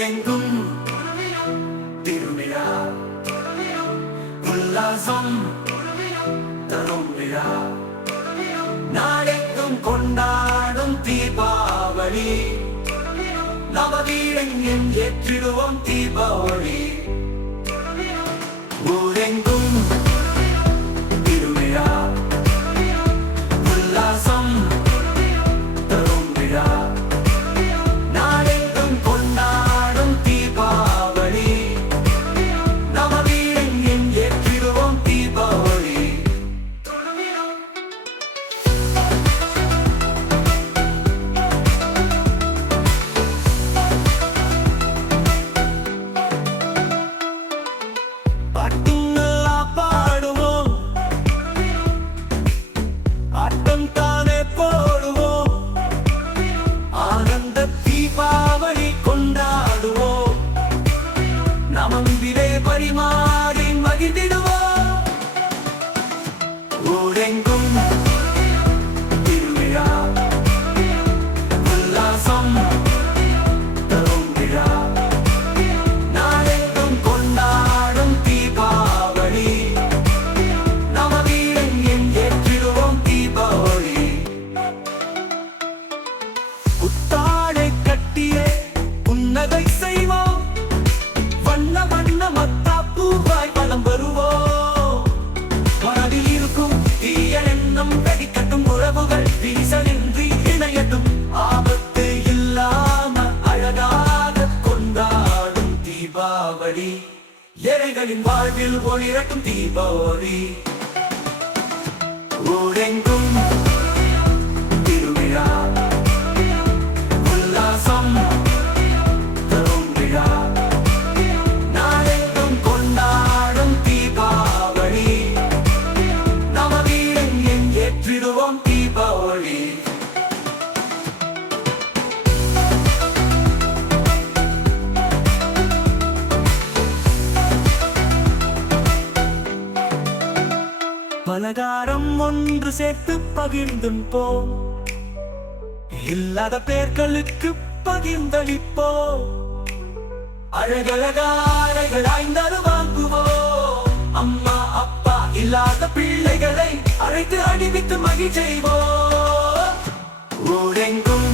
ஊரெங்கும் திருவிழா உல்லாசம் தரும் விழா நாடெங்கும் கொண்டாடும் தீபாவளி நவவீரன் ஏற்றிடுவோம் தீபாவளி ஊரெங்கும் திருவிழா உல்லாசம் தரும் விழா நாடெங்கும் கொண்டாடும் தீபாவளி நவவீரன் ஏற்றிடுவோம் தீபாவளி பரிமாறி மகிழ்ந்திடுவோம் ஊரெங்கும் திருவிழா உல்லாசம் தரும் விழா நாடெங்கும் கொண்டாடும் தீபாவளி நவவீரன் ஏற்றிடுவோம் தீபாவளி புத்தாடை கட்டியே புன்னகை செய்வோம் வண்ண வண்ண மத்தாப்பூவாய் வலம் வருவோம் மனதில் இருக்கும் தீய எண்ணம் வெடிக்கட்டும் உறவுகள் வீசலின்றி இணையட்டும் ஆபத்து இல்லாம அழகாக கொண்டாடும் தீபாவளி ஏழைகளின் வாழ்வில் ஒளிரட்டும் தீபாவளி ஊரெங்கும் திருவிழா உல்லாசம் தரும் விழா தீபாவளி பலகாரம் ஒன்று சேர்த்து பகிர்ந்தும் போம் இல்லாத பேர்களுக்கு பகிர்ந்தளிப்போம் அழகழகாரைகள் ஐந்தாறு வாங்குவோம் அம்மா அப்பா இல்லாத பிள்ளைகளை அழைத்து அணிவித்து மகிழ்ச்சி செய்வோம் ஊரெங்கும்